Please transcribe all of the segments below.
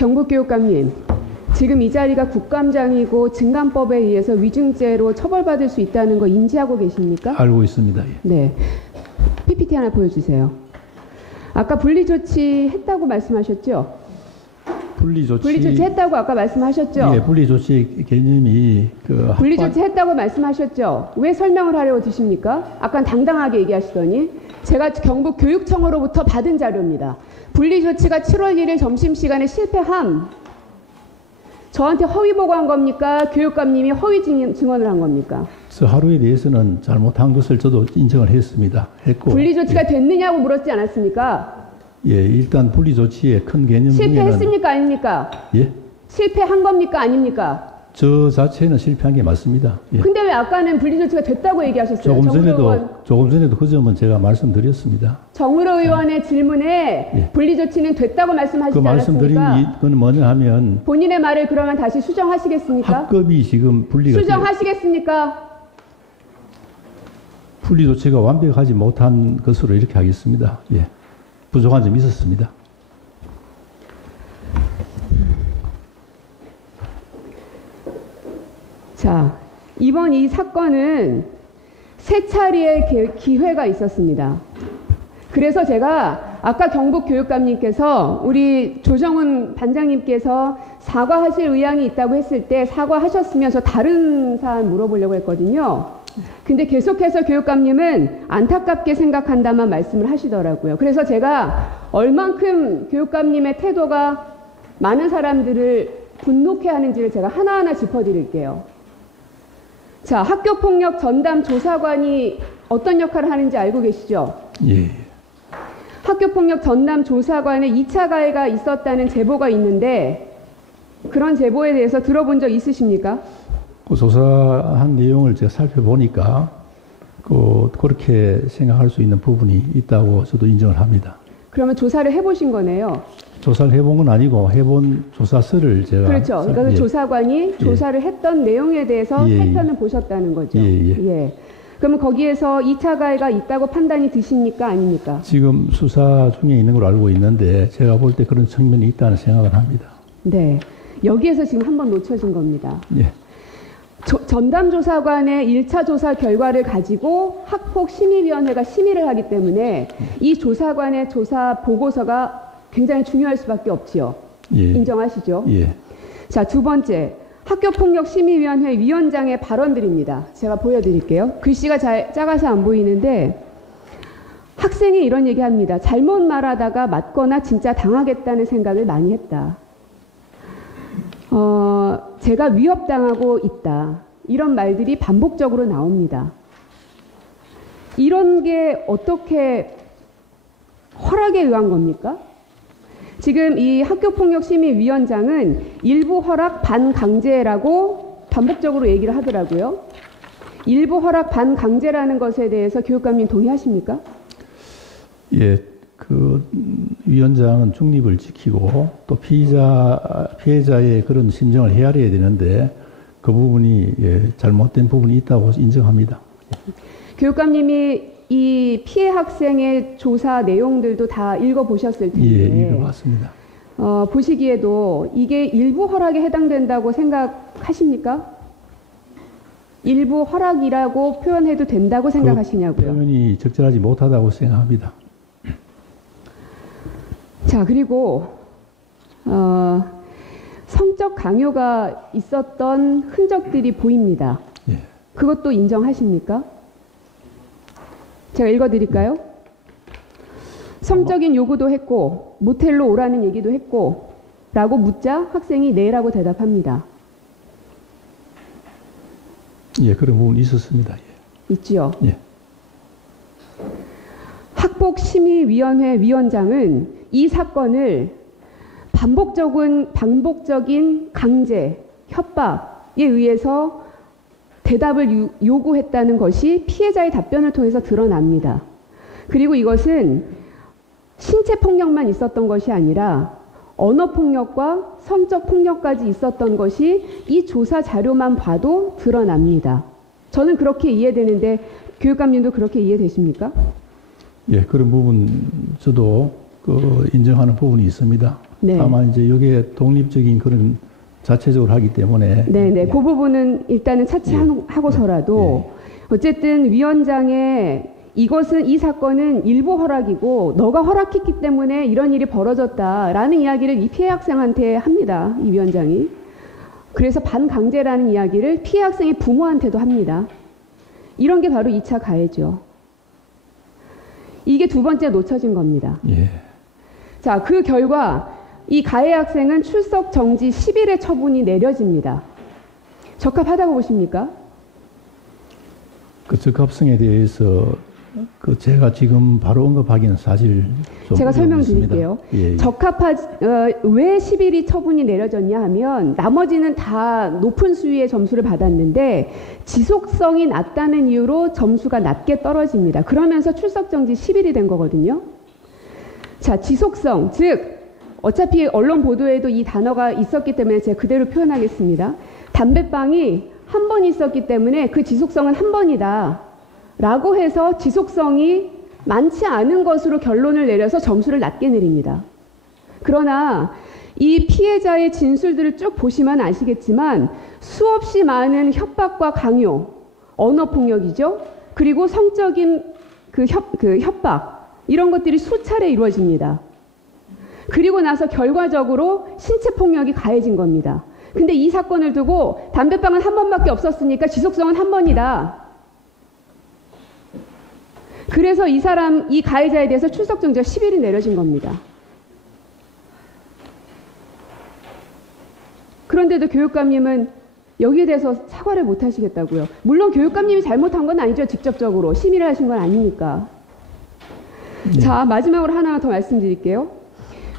경북교육감님, 지금 이 자리가 국감장이고 증감법에 의해서 위증죄로 처벌받을 수 있다는 거 인지하고 계십니까? 알고 있습니다. 예. 네. PPT 하나 보여주세요. 아까 분리조치 했다고 말씀하셨죠? 분리조치 했다고 아까 말씀하셨죠? 예, 분리조치 개념이 분리조치 했다고 말씀하셨죠? 왜 설명을 하려고 드십니까? 아까 당당하게 얘기하시더니 제가 경북교육청으로부터 받은 자료입니다. 분리조치가 7월 1일 점심시간에 실패함. 저한테 허위 보고한 겁니까? 교육감님이 허위 증언을 한 겁니까? 그 하루에 대해서는 잘못한 것을 저도 인정을 했고 분리조치가 됐느냐고 물었지 않았습니까? 예, 일단 분리조치의 큰 개념 실패했습니까? 아닙니까? 예? 실패한 겁니까? 아닙니까? 저 자체는 실패한 게 맞습니다. 예. 근데 왜 아까는 분리조치가 됐다고 얘기하셨어요? 조금 전에도 그 점은 제가 말씀드렸습니다. 정의로 의원의 질문에 예. 분리조치는 됐다고 말씀하시지 그 말씀드린 않았습니까? 건 뭐냐 하면 본인의 말을 그러면 다시 수정하시겠습니까? 학급이 지금 수정하시겠습니까? 분리조치가 완벽하지 못한 것으로 이렇게 하겠습니다. 예. 부족한 점이 있었습니다. 자, 이번 이 사건은 세 차례의 기회가 있었습니다. 그래서 제가 아까 경북교육감님께서 우리 조정훈 반장님께서 사과하실 의향이 있다고 했을 때 사과하셨으면 저 다른 사안 물어보려고 했거든요. 근데 계속해서 교육감님은 안타깝게 생각한다만 말씀을 하시더라고요. 그래서 제가 얼만큼 교육감님의 태도가 많은 사람들을 분노케 하는지를 제가 하나하나 짚어드릴게요. 자, 학교폭력 전담 조사관이 어떤 역할을 하는지 알고 계시죠? 예. 학교폭력 전담 조사관에 2차 가해가 있었다는 제보가 있는데 그런 제보에 대해서 들어본 적 있으십니까? 그 조사한 내용을 제가 살펴보니까 그렇게 생각할 수 있는 부분이 있다고 저도 인정을 합니다. 그러면 조사를 해보신 거네요. 조사를 해본 건 아니고 해본 조사서를 제가 그렇죠. 그러니까 그 예. 조사관이 조사를 했던 내용에 대해서 살펴는 보셨다는 거죠. 예. 그러면 거기에서 2차 가해가 있다고 판단이 드십니까? 아닙니까? 지금 수사 중에 있는 걸로 알고 있는데 제가 볼 때 그런 측면이 있다는 생각을 합니다. 네. 여기에서 지금 한번 놓쳐진 겁니다. 예. 전담조사관의 1차 조사 결과를 가지고 학폭심의위원회가 심의를 하기 때문에 이 조사관의 조사 보고서가 굉장히 중요할 수밖에 없지요. 예. 인정하시죠? 예. 자, 두 번째. 학교폭력심의위원회 위원장의 발언들입니다. 제가 보여드릴게요. 글씨가 작아서 안 보이는데 학생이 이런 얘기합니다. 잘못 말하다가 맞거나 진짜 당하겠다는 생각을 많이 했다. 제가 위협당하고 있다. 이런 말들이 반복적으로 나옵니다. 이런 게 어떻게 허락에 의한 겁니까? 지금 이 학교폭력심의위원장은 일부 허락 반강제라고 반복적으로 얘기를 하더라고요. 일부 허락 반강제라는 것에 대해서 교육감님 동의하십니까? 예, 그 위원장은 중립을 지키고 또 피해자의 그런 심정을 헤아려야 되는데 그 부분이 잘못된 부분이 있다고 인정합니다. 교육감님이 이 피해 학생의 조사 내용들도 다 읽어보셨을 텐데. 예, 읽어봤습니다. 보시기에도 이게 일부 허락에 해당된다고 생각하십니까? 일부 허락이라고 표현해도 된다고 생각하시냐고요? 표현이 적절하지 못하다고 생각합니다. 자, 그리고 성적 강요가 있었던 흔적들이 보입니다. 예. 그것도 인정하십니까? 제가 읽어드릴까요? 성적인 요구도 했고 모텔로 오라는 얘기도 했고 라고 묻자 학생이 네라고 대답합니다. 예, 그런 부분이 있었습니다. 예. 있지요? 예. 학폭심의위원회 위원장은 이 사건을 반복적인 강제, 협박에 의해서 대답을 요구했다는 것이 피해자의 답변을 통해서 드러납니다. 그리고 이것은 신체 폭력만 있었던 것이 아니라 언어 폭력과 성적 폭력까지 있었던 것이 이 조사 자료만 봐도 드러납니다. 저는 그렇게 이해되는데 교육감님도 그렇게 이해되십니까? 예, 그런 부분 저도 인정하는 부분이 있습니다. 네. 다만 이제 이게 독립적인 그런 자체적으로 하기 때문에 네네. 그 부분은 일단은 차치하고서라도 어쨌든 위원장의 이 사건은 일부 허락이고 너가 허락했기 때문에 이런 일이 벌어졌다라는 이야기를 이 피해 학생한테 합니다. 이 위원장이. 그래서 반강제라는 이야기를 피해 학생의 부모한테도 합니다. 이런 게 바로 2차 가해죠. 이게 두 번째 놓쳐진 겁니다. 예. 자, 그 결과 이 가해 학생은 출석 정지 10일의 처분이 내려집니다. 적합하다고 보십니까? 그 적합성에 대해서 그 제가 지금 바로 언급하기는 사실 좀 제가 어렵습니다. 설명드릴게요. 예, 예. 왜 10일이 처분이 내려졌냐 하면 나머지는 다 높은 수위의 점수를 받았는데 지속성이 낮다는 이유로 점수가 낮게 떨어집니다. 그러면서 출석 정지 10일이 된 거거든요. 자, 지속성, 즉 어차피 언론 보도에도 이 단어가 있었기 때문에 제가 그대로 표현하겠습니다. 담배빵이 한 번 있었기 때문에 그 지속성은 한 번이다 라고 해서 지속성이 많지 않은 것으로 결론을 내려서 점수를 낮게 내립니다. 그러나 이 피해자의 진술들을 쭉 보시면 아시겠지만 수없이 많은 협박과 강요, 언어폭력이죠. 그리고 성적인 그 협박 이런 것들이 수차례 이루어집니다. 그리고 나서 결과적으로 신체폭력이 가해진 겁니다. 근데 이 사건을 두고 담배빵은 한 번밖에 없었으니까 지속성은 한 번이다. 그래서 이 가해자에 대해서 출석 정지가 10일이 내려진 겁니다. 그런데도 교육감님은 여기에 대해서 사과를 못 하시겠다고요. 물론 교육감님이 잘못한 건 아니죠. 직접적으로 심의를 하신 건 아니니까. 네. 자, 마지막으로 하나 더 말씀드릴게요.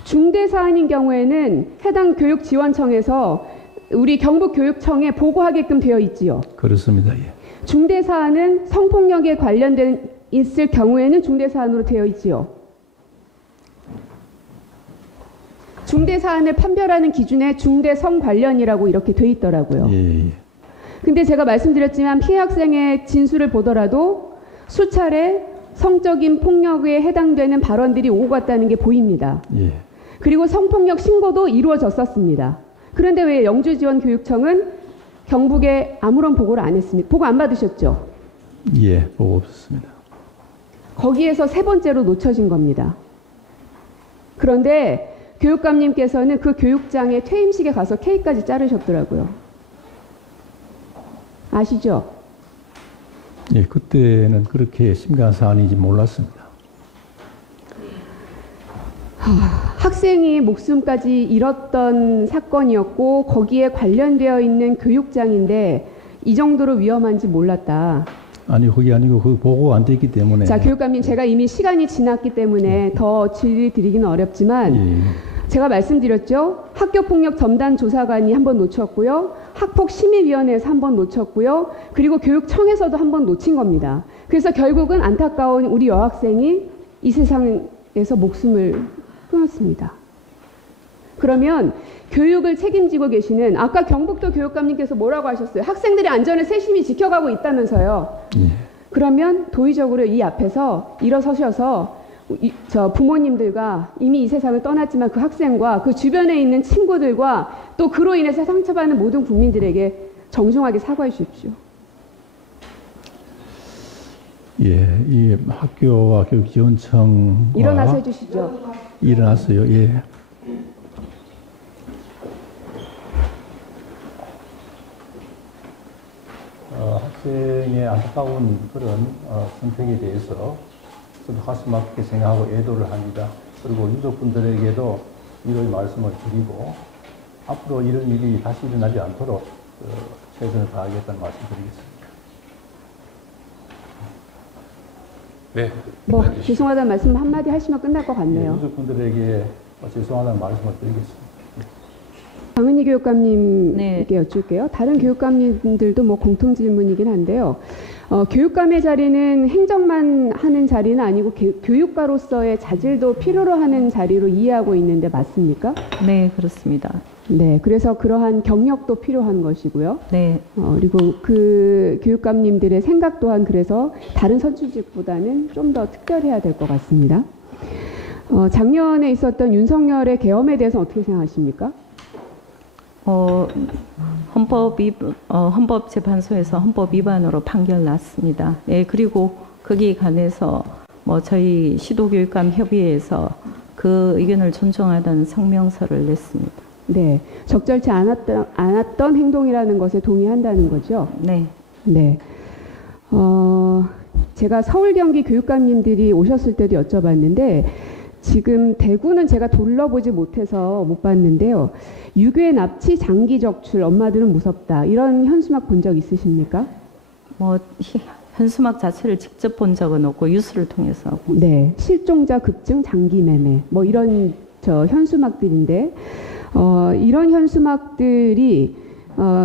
중대 사안인 경우에는 해당 교육지원청에서 우리 경북교육청에 보고하게끔 되어 있지요. 그렇습니다. 예. 중대 사안은 성폭력에 관련된 있을 경우에는 중대 사안으로 되어 있지요. 중대 사안을 판별하는 기준에 중대 성 관련이라고 이렇게 돼 있더라고요. 예, 예. 근데 제가 말씀드렸지만 피해 학생의 진술을 보더라도 수차례 성적인 폭력에 해당되는 발언들이 오고 갔다는 게 보입니다. 예. 그리고 성폭력 신고도 이루어졌었습니다. 그런데 왜 영주지원교육청은 경북에 아무런 보고를 안 했습니까? 보고 안 받으셨죠? 예, 보고 없었습니다. 거기에서 세 번째로 놓쳐진 겁니다. 그런데 교육감님께서는 그 교육장의 퇴임식에 가서 케이크까지 자르셨더라고요. 아시죠? 예, 그때는 그렇게 심각한 사안인지 몰랐습니다. 학생이 목숨까지 잃었던 사건이었고 거기에 관련되어 있는 교육장인데 이 정도로 위험한지 몰랐다. 아니, 그게 아니고 그 보고 안 됐기 때문에. 자, 교육감님, 제가 이미 시간이 지났기 때문에 더 질의 드리기는 어렵지만 예. 제가 말씀드렸죠. 학교폭력 전담 조사관이 한 번 놓쳤고요. 학폭심의위원회에서 한 번 놓쳤고요. 그리고 교육청에서도 한 번 놓친 겁니다. 그래서 결국은 안타까운 우리 여학생이 이 세상에서 목숨을 끊었습니다. 그러면 교육을 책임지고 계시는 아까 경북도 교육감님께서 뭐라고 하셨어요? 학생들의 안전을 세심히 지켜가고 있다면서요. 예. 그러면 도의적으로 이 앞에서 일어서셔서 저 부모님들과 이미 이 세상을 떠났지만 그 학생과 그 주변에 있는 친구들과 또 그로 인해서 상처받는 모든 국민들에게 정중하게 사과해 주십시오. 예, 이 학교와 교육지원청과 일어나서 해주시죠. 일어났어요. 예. 학생의 안타까운 그런 선택에 대해서 저도 가슴 아프게 생각하고 애도를 합니다. 그리고 유족분들에게도 위로의 말씀을 드리고 앞으로 이런 일이 다시 일어나지 않도록 최선을 다하겠다는 말씀 드리겠습니다. 네. 뭐 죄송하다는 말씀 한마디 하시면 끝날 것 같네요. 유족분들에게 죄송하다는 말씀을 드리겠습니다. 강은희 교육감님께 여쭐게요. 다른 교육감님들도 뭐 공통 질문이긴 한데요. 교육감의 자리는 행정만 하는 자리는 아니고 교육가로서의 자질도 필요로 하는 자리로 이해하고 있는데 맞습니까? 네, 그렇습니다. 네, 그래서 그러한 경력도 필요한 것이고요. 네, 그리고 그 교육감님들의 생각 또한 그래서 다른 선출직보다는 좀 더 특별해야 될 것 같습니다. 작년에 있었던 윤석열의 계엄에 대해서 어떻게 생각하십니까? 헌법재판소에서 헌법 위반으로 판결 났습니다. 예, 그리고 거기에 관해서 저희 시도교육감 협의회에서 그 의견을 존중하다는 성명서를 냈습니다. 네, 적절치 않았던 행동이라는 것에 동의한다는 거죠? 네. 네. 제가 서울 경기 교육감님들이 오셨을 때도 여쭤봤는데 지금 대구는 제가 둘러보지 못해서 못 봤는데요. 유괴 납치 장기 적출 엄마들은 무섭다. 이런 현수막 본 적 있으십니까? 현수막 자체를 직접 본 적은 없고 뉴스를 통해서. 네. 실종자 급증 장기 매매 이런 현수막들인데 이런 현수막들이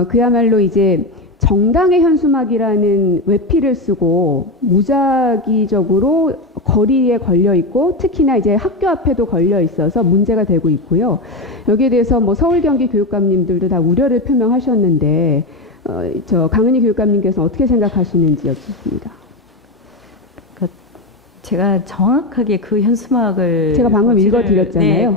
그야말로 이제 정당의 현수막이라는 외피를 쓰고 무작위적으로 거리에 걸려 있고 특히나 이제 학교 앞에도 걸려 있어서 문제가 되고 있고요. 여기에 대해서 서울 경기 교육감님들도 다 우려를 표명하셨는데 강은희 교육감님께서 어떻게 생각하시는지 여쭙습니다. 제가 정확하게 그 현수막을 제가 방금 읽어드렸잖아요. 네,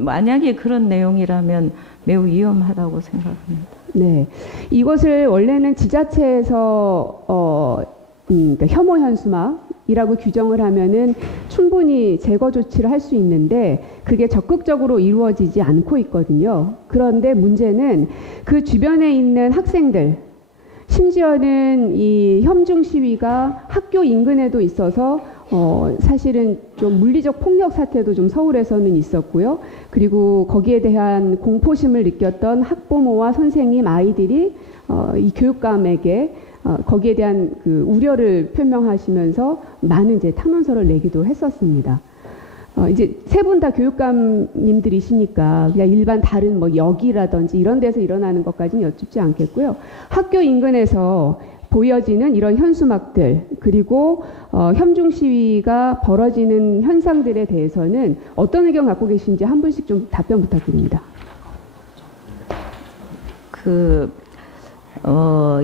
만약에 그런 내용이라면 매우 위험하다고 생각합니다. 네, 이것을 원래는 지자체에서 그러니까 혐오 현수막이라고 규정을 하면은 충분히 제거 조치를 할 수 있는데 그게 적극적으로 이루어지지 않고 있거든요. 그런데 문제는 그 주변에 있는 학생들, 심지어는 이 혐중 시위가 학교 인근에도 있어서 사실은 좀 물리적 폭력 사태도 좀 서울에서는 있었고요. 그리고 거기에 대한 공포심을 느꼈던 학부모와 선생님, 아이들이 이 교육감에게 거기에 대한 그 우려를 표명하시면서 많은 이제 탄원서를 내기도 했었습니다. 이제 세 분 다 교육감님들이시니까 그냥 일반 다른 역이라든지 이런 데서 일어나는 것까지는 여쭙지 않겠고요. 학교 인근에서 보여지는 이런 현수막들 그리고 혐중 시위가 벌어지는 현상들에 대해서는 어떤 의견 갖고 계신지 한 분씩 좀 답변 부탁드립니다.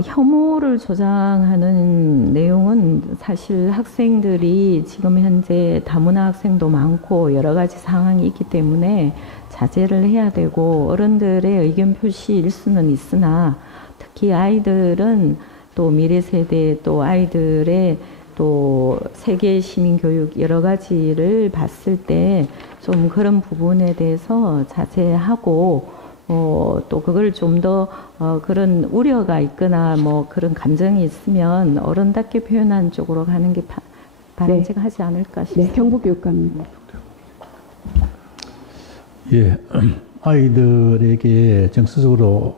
혐오를 조장하는 내용은 사실 학생들이 지금 현재 다문화 학생도 많고 여러 가지 상황이 있기 때문에 자제를 해야 되고 어른들의 의견 표시일 수는 있으나 특히 아이들은 또 미래 세대 또 아이들의 또 세계 시민 교육 여러 가지를 봤을 때 좀 그런 부분에 대해서 자제하고 또 그걸 좀 더 그런 우려가 있거나 그런 감정이 있으면 어른답게 표현하는 쪽으로 가는 게 바람직하지 않을까 싶습니다. 네, 경북교육감님. 예, 아이들에게 정서적으로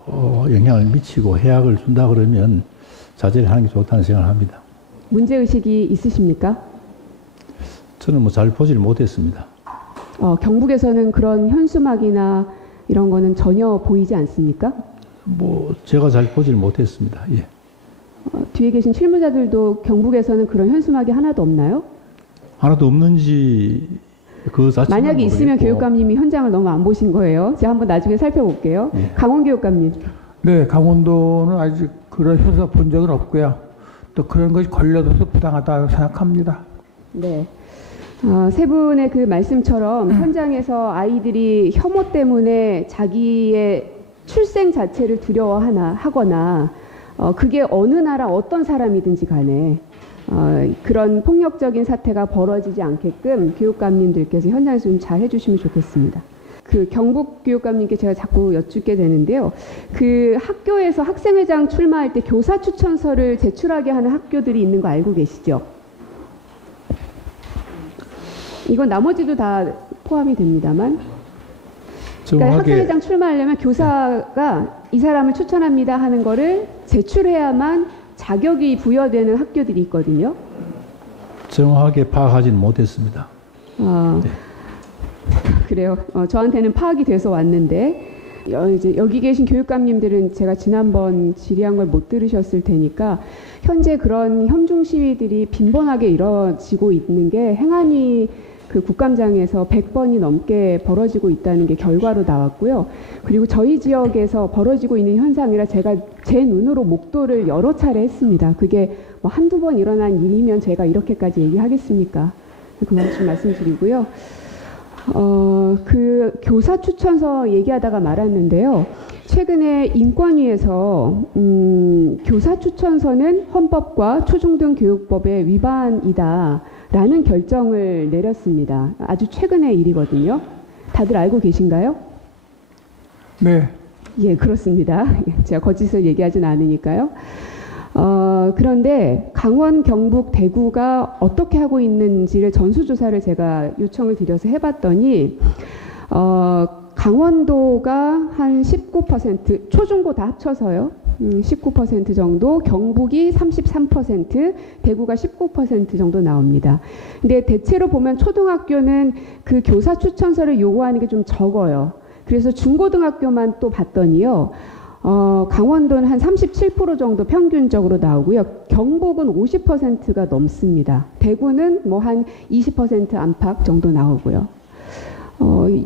영향을 미치고 해악을 준다 그러면 자제를 하는 게 좋다는 생각을 합니다. 문제의식이 있으십니까? 저는 잘 보지를 못했습니다. 경북에서는 그런 현수막이나 이런 거는 전혀 보이지 않습니까? 제가 잘 보지를 못했습니다. 예. 뒤에 계신 실무자들도 경북에서는 그런 현수막이 하나도 없나요? 하나도 없는지 그 자체는 만약에 모르겠고. 있으면 교육감님이 현장을 너무 안 보신 거예요. 제가 한번 나중에 살펴볼게요. 예. 강원 교육감님. 네, 강원도는 아직 그런 현수막 본 적은 없고요. 또 그런 것이 걸려둬서 부당하다고 생각합니다. 네. 세 분의 그 말씀처럼 현장에서 아이들이 혐오 때문에 자기의 출생 자체를 두려워하거나 그게 어느 나라 어떤 사람이든지 간에 그런 폭력적인 사태가 벌어지지 않게끔 교육감님들께서 현장에서 좀 잘 해주시면 좋겠습니다. 그 경북 교육감님께 제가 자꾸 여쭙게 되는데요. 그 학교에서 학생회장 출마할 때 교사 추천서를 제출하게 하는 학교들이 있는 거 알고 계시죠? 이건 나머지도 다 포함이 됩니다만. 그러니까 학생회장 출마하려면 교사가 이 사람을 추천합니다 하는 거를 제출해야만 자격이 부여되는 학교들이 있거든요. 정확하게 파악하지는 못했습니다. 네. 그래요. 저한테는 파악이 돼서 왔는데 이제 여기 계신 교육감님들은 제가 지난번 질의한 걸 못 들으셨을 테니까 현재 그런 혐중 시위들이 빈번하게 이뤄지고 있는 게 행안위 그 국감장에서 100번이 넘게 벌어지고 있다는 게 결과로 나왔고요. 그리고 저희 지역에서 벌어지고 있는 현상이라 제가 제 눈으로 목도를 여러 차례 했습니다. 그게 한두 번 일어난 일이면 제가 이렇게까지 얘기하겠습니까? 그만 좀 말씀드리고요. 그 교사 추천서 얘기하다가 말았는데요. 최근에 인권위에서 교사 추천서는 헌법과 초중등교육법의 위반이다라는 결정을 내렸습니다. 아주 최근의 일이거든요. 다들 알고 계신가요? 네. 예, 그렇습니다. 제가 거짓을 얘기하진 않으니까요. 그런데 강원, 경북, 대구가 어떻게 하고 있는지를 전수조사를 제가 요청을 드려서 해봤더니 강원도가 한 19%, 초중고 다 합쳐서요. 19% 정도, 경북이 33%, 대구가 19% 정도 나옵니다. 근데 대체로 보면 초등학교는 그 교사 추천서를 요구하는 게 좀 적어요. 그래서 중고등학교만 또 봤더니요. 강원도는 한 37% 정도 평균적으로 나오고요. 경북은 50%가 넘습니다. 대구는 뭐 한 20% 안팎 정도 나오고요.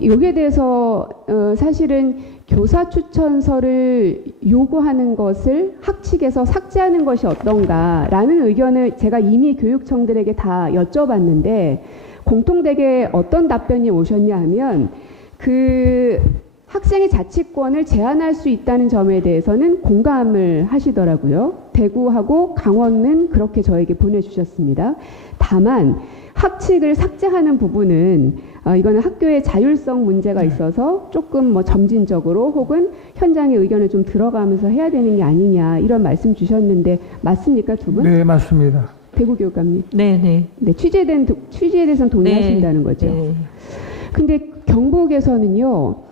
여기에 대해서 사실은 교사 추천서를 요구하는 것을 학칙에서 삭제하는 것이 어떤가라는 의견을 제가 이미 교육청들에게 다 여쭤봤는데 공통되게 어떤 답변이 오셨냐 하면 그 학생의 자치권을 제한할 수 있다는 점에 대해서는 공감을 하시더라고요. 대구하고 강원은 그렇게 저에게 보내주셨습니다. 다만 학칙을 삭제하는 부분은 이거는 학교의 자율성 문제가 있어서 조금 뭐 점진적으로 혹은 현장의 의견을 좀 들어가면서 해야 되는 게 아니냐 이런 말씀 주셨는데 맞습니까 두 분? 네, 맞습니다. 대구 교육감님. 네. 네, 취지에 대해서는 동의하신다는 거죠. 네. 근데 경북에서는요.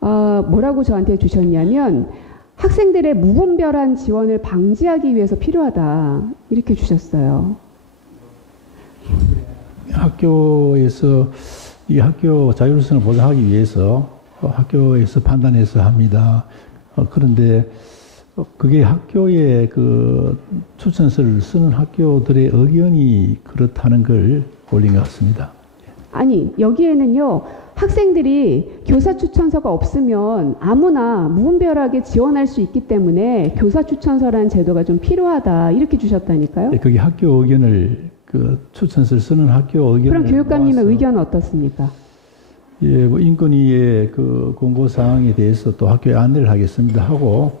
뭐라고 저한테 주셨냐면 학생들의 무분별한 지원을 방지하기 위해서 필요하다 이렇게 주셨어요. 학교에서 이 학교 자율성을 보장하기 위해서 학교에서 판단해서 합니다. 그런데 그게 학교의 그 추천서를 쓰는 학교들의 의견이 그렇다는 걸 올린 것 같습니다. 아니 여기에는요. 학생들이 교사 추천서가 없으면 아무나 무분별하게 지원할 수 있기 때문에 교사 추천서라는 제도가 좀 필요하다 이렇게 주셨다니까요. 네, 그게 학교 의견을 그 추천서를 쓰는 학교 의견을 그럼 교육감님의 모아서, 의견은 어떻습니까? 예, 뭐 인권위의 그 공고 사항에 대해서 또 학교에 안내를 하겠습니다 하고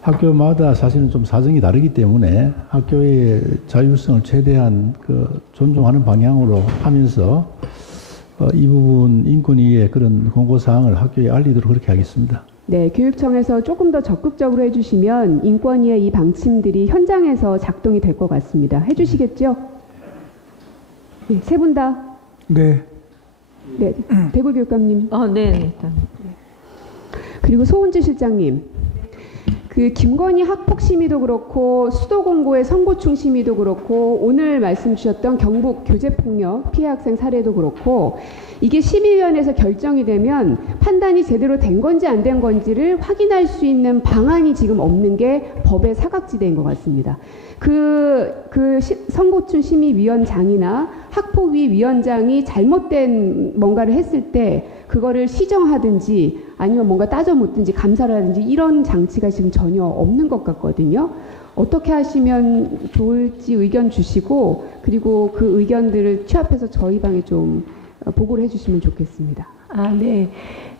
학교마다 사실은 좀 사정이 다르기 때문에 학교의 자율성을 최대한 그 존중하는 방향으로 하면서 이 부분 인권위의 그런 공고사항을 학교에 알리도록 그렇게 하겠습니다. 네, 교육청에서 조금 더 적극적으로 해주시면 인권위의 이 방침들이 현장에서 작동이 될 것 같습니다. 해주시겠죠? 네, 세 분 다. 네. 네, 대구 교육감님. 네. 그리고 소은주 실장님. 그 김건희 학폭 심의도 그렇고 수도공고의 선고충 심의도 그렇고 오늘 말씀 주셨던 경북 교제폭력 피해 학생 사례도 그렇고 이게 심의위원회에서 결정이 되면 판단이 제대로 된 건지 안 된 건지를 확인할 수 있는 방안이 지금 없는 게 법의 사각지대인 것 같습니다. 선고충 심의위원장이나 학폭위 위원장이 잘못된 뭔가를 했을 때 그거를 시정하든지 아니면 뭔가 따져 묻든지 감사를 하든지 이런 장치가 지금 전혀 없는 것 같거든요. 어떻게 하시면 좋을지 의견 주시고 그리고 그 의견들을 취합해서 저희 방에 좀 보고를 해주시면 좋겠습니다. 네.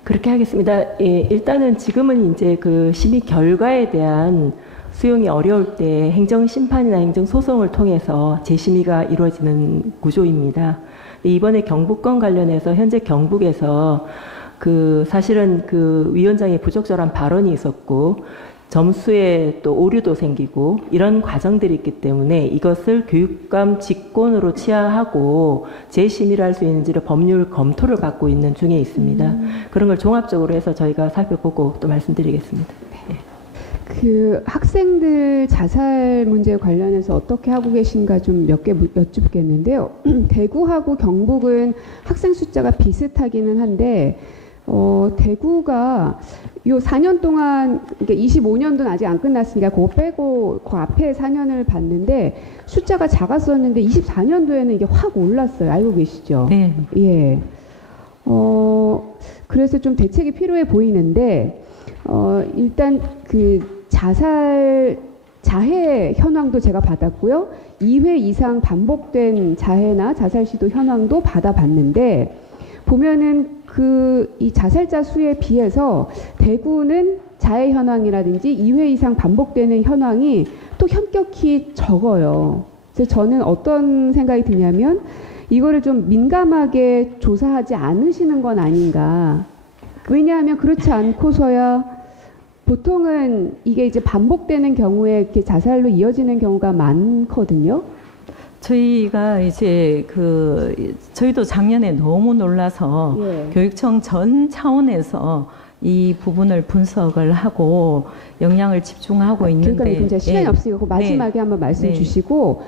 그렇게 하겠습니다. 예, 일단은 지금은 이제 그 심의 결과에 대한 수용이 어려울 때 행정심판이나 행정소송을 통해서 재심의가 이루어지는 구조입니다. 이번에 경북권 관련해서 현재 경북에서 그 사실은 그 위원장의 부적절한 발언이 있었고 점수에 또 오류도 생기고 이런 과정들이 있기 때문에 이것을 교육감 직권으로 치하하고 재심의를 할 수 있는지를 법률 검토를 받고 있는 중에 있습니다. 그런 걸 종합적으로 해서 저희가 살펴보고 또 말씀드리겠습니다. 네. 그 학생들 자살 문제 관련해서 어떻게 하고 계신가 좀 몇 개 여쭙겠는데요. 대구하고 경북은 학생 숫자가 비슷하기는 한데 대구가 요 4년 동안, 그러니까 25년도는 아직 안 끝났으니까 그거 빼고 그 앞에 4년을 봤는데 숫자가 작았었는데 24년도에는 이게 확 올랐어요. 알고 계시죠? 네. 예. 그래서 좀 대책이 필요해 보이는데 일단 그 자해 현황도 제가 받았고요. 2회 이상 반복된 자해나 자살 시도 현황도 받아봤는데 보면은 이 자살자 수에 비해서 대구는 자해 현황이라든지 2회 이상 반복되는 현황이 또 현격히 적어요. 그래서 저는 어떤 생각이 드냐면 이거를 좀 민감하게 조사하지 않으시는 건 아닌가. 왜냐하면 그렇지 않고서야 보통은 이게 이제 반복되는 경우에 이렇게 자살로 이어지는 경우가 많거든요. 저희가 이제 저희도 작년에 너무 놀라서 예. 교육청 전 차원에서 이 부분을 분석을 하고 영향을 집중하고 있는데 그러니까 제가 시간이 예. 없으니까 마지막에 네. 한번 말씀 네. 주시고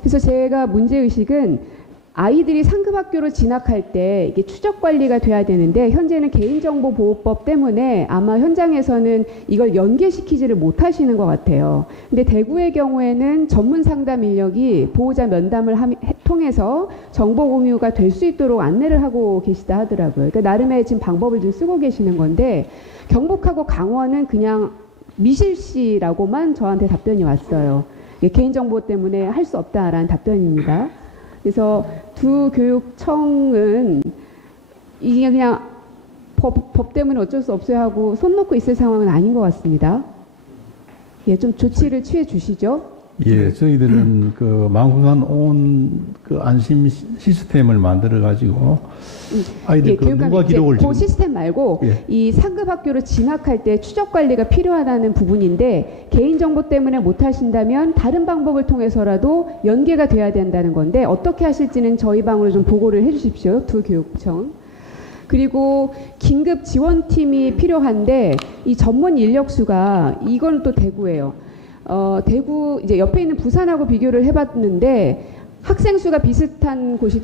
그래서 제가 문제의식은 아이들이 상급 학교로 진학할 때 이게 추적 관리가 돼야 되는데 현재는 개인정보보호법 때문에 아마 현장에서는 이걸 연계시키지를 못하시는 것 같아요. 근데 대구의 경우에는 전문 상담 인력이 보호자 면담을 통해서 정보 공유가 될 수 있도록 안내를 하고 계시다 하더라고요. 그러니까 나름의 지금 방법을 좀 쓰고 계시는 건데 경북하고 강원은 그냥 미실시라고만 저한테 답변이 왔어요. 개인정보 때문에 할 수 없다라는 답변입니다. 그래서 두 교육청은 이게 그냥 법 때문에 어쩔 수 없어야 하고 손 놓고 있을 상황은 아닌 것 같습니다. 예, 좀 조치를 취해 주시죠. 예, 저희들은 그 망국산 온 그 안심 시스템을 만들어 가지고 아이들 그 누가 기록을 그 시스템 말고 예. 이 상급 학교로 진학할 때 추적 관리가 필요하다는 부분인데 개인정보 때문에 못 하신다면 다른 방법을 통해서라도 연계가 돼야 된다는 건데 어떻게 하실지는 저희 방으로 좀 보고를 해 주십시오. 두 교육청. 그리고 긴급 지원팀이 필요한데 이 전문 인력수가 이건 또 대구예요. 대구 이제 옆에 있는 부산하고 비교를 해봤는데 학생 수가 비슷한 곳이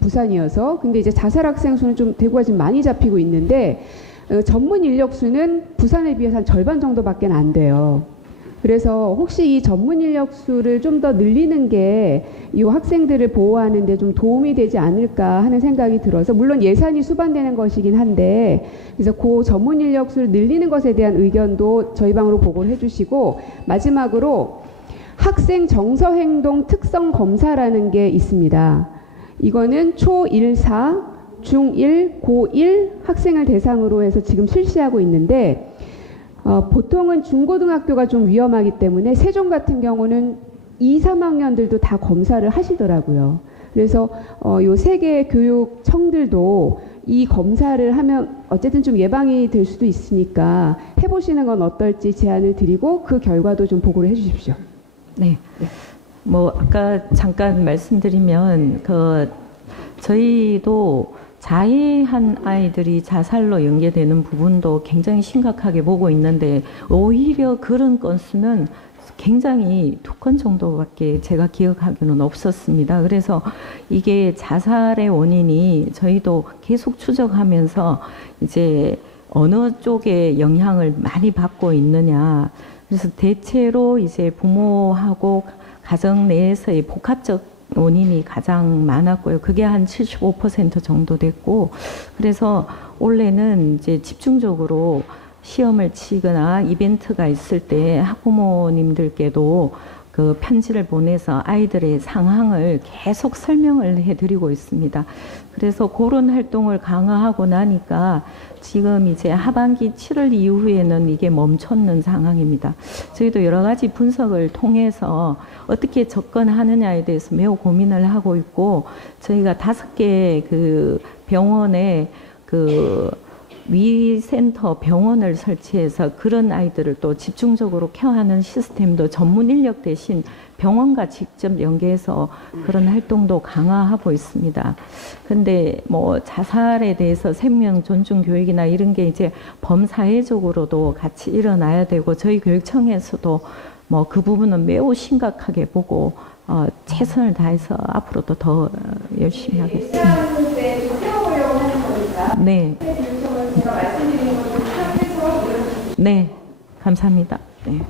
부산이어서 근데 이제 자살 학생 수는 좀 대구가 지금 많이 잡히고 있는데 전문 인력 수는 부산에 비해서 한 절반 정도밖에 안 돼요. 그래서 혹시 이 전문 인력 수를 좀 더 늘리는 게 이 학생들을 보호하는 데 좀 도움이 되지 않을까 하는 생각이 들어서 물론 예산이 수반되는 것이긴 한데 그래서 그 전문 인력 수를 늘리는 것에 대한 의견도 저희 방으로 보고를 해주시고 마지막으로 학생 정서행동 특성 검사라는 게 있습니다. 이거는 초1, 4, 중1, 고1 학생을 대상으로 해서 지금 실시하고 있는데 보통은 중고등학교가 좀 위험하기 때문에 세종 같은 경우는 2, 3학년들도 다 검사를 하시더라고요. 그래서 요 세 개의 교육청들도 이 검사를 하면 어쨌든 좀 예방이 될 수도 있으니까 해보시는 건 어떨지 제안을 드리고 그 결과도 좀 보고를 해주십시오. 네. 뭐 아까 잠깐 말씀드리면 저희도 자해한 아이들이 자살로 연계되는 부분도 굉장히 심각하게 보고 있는데 오히려 그런 건수는 굉장히 2건 정도밖에 제가 기억하기는 없었습니다. 그래서 이게 자살의 원인이 저희도 계속 추적하면서 이제 어느 쪽에 영향을 많이 받고 있느냐. 그래서 대체로 이제 부모하고 가정 내에서의 복합적 원인이 가장 많았고요. 그게 한 75% 정도 됐고, 그래서 올해는 이제 집중적으로 시험을 치거나 이벤트가 있을 때 학부모님들께도 그 편지를 보내서 아이들의 상황을 계속 설명을 해드리고 있습니다. 그래서 그런 활동을 강화하고 나니까 지금 이제 하반기 7월 이후에는 이게 멈췄는 상황입니다. 저희도 여러 가지 분석을 통해서 어떻게 접근하느냐에 대해서 매우 고민을 하고 있고, 저희가 5개 그 병원에 그 위센터 병원을 설치해서 그런 아이들을 또 집중적으로 케어하는 시스템도 전문 인력 대신 병원과 직접 연계해서 그런 활동도 강화하고 있습니다. 근데 뭐 자살에 대해서 생명 존중 교육이나 이런 게 이제 범사회적으로도 같이 일어나야 되고, 저희 교육청에서도 뭐 그 부분은 매우 심각하게 보고 최선을 다해서 앞으로도 더 열심히 하겠습니다. 네. 네, 감사합니다. 네.